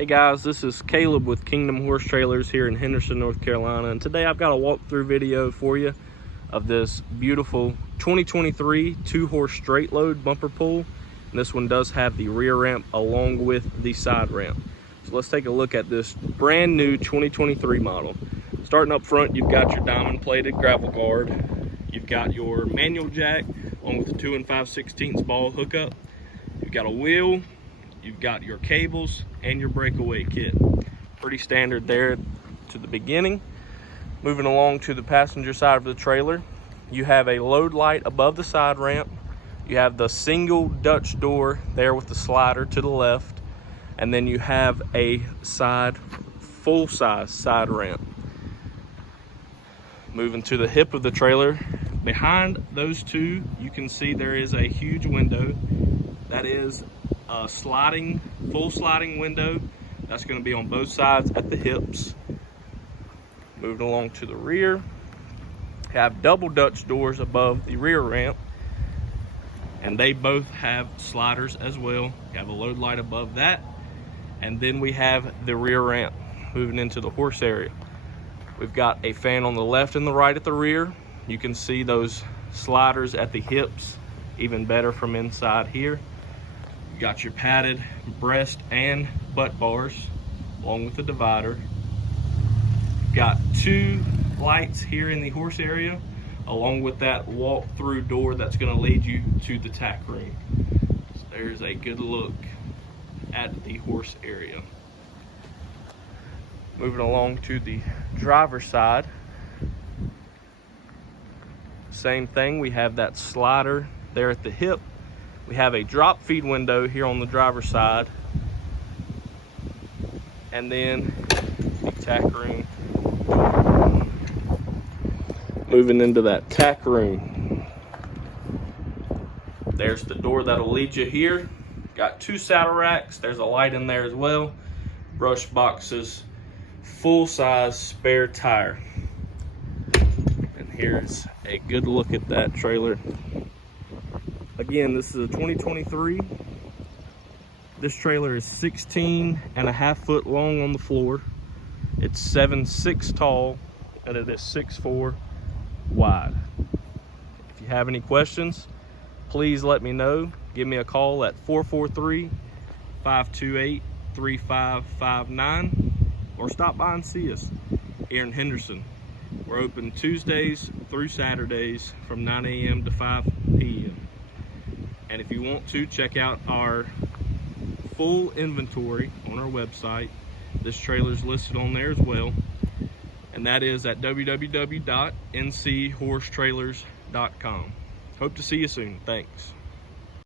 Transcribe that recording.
Hey guys, this is Caleb with Kingdom Horse Trailers here in Henderson, North Carolina, and today I've got a walkthrough video for you of this beautiful 2023 two-horse straight load bumper pull. And this one does have the rear ramp along with the side ramp. So let's take a look at this brand new 2023 model. Starting up front, you've got your diamond plated gravel guard. You've got your manual jack along with the 2 5/16 ball hookup. You've got a wheel. You've got your cables and your breakaway kit. Pretty standard there to the beginning. Moving along to the passenger side of the trailer, you have a load light above the side ramp. You have the single Dutch door there with the slider to the left. And then you have a side, full-size side ramp. Moving to the hip of the trailer, behind those two, you can see there is a huge window. That is a full sliding window. That's going to be on both sides at the hips. Moving along to the rear, you have double Dutch doors above the rear ramp, and they both have sliders as well. You have a load light above that, and then we have the rear ramp. Moving into the horse area, we've got a fan on the left and the right at the rear. You can see those sliders at the hips even better from inside here. Got your padded breast and butt bars along with the divider. Got 2 lights here in the horse area along with that walk-through door that's going to lead you to the tack room. So there's a good look at the horse area. Moving along to the driver's side, same thing. We have that slider there at the hip. We have a drop feed window here on the driver's side, and then the tack room. Moving into that tack room, there's the door that'll lead you here. Got 2 saddle racks. There's a light in there as well. Brush boxes, full-size spare tire. And here's a good look at that trailer. Again, this is a 2023. This trailer is 16.5 foot long on the floor. It's 7'6" tall, and it is 6'4" wide. If you have any questions, please let me know. Give me a call at 443-528-3559, or stop by and see us here in Henderson. We're open Tuesdays through Saturdays from 9 a.m. to 5 p.m. And if you want to check out our full inventory on our website, this trailer is listed on there as well. And that is at www.nchorsetrailers.com. Hope to see you soon. Thanks.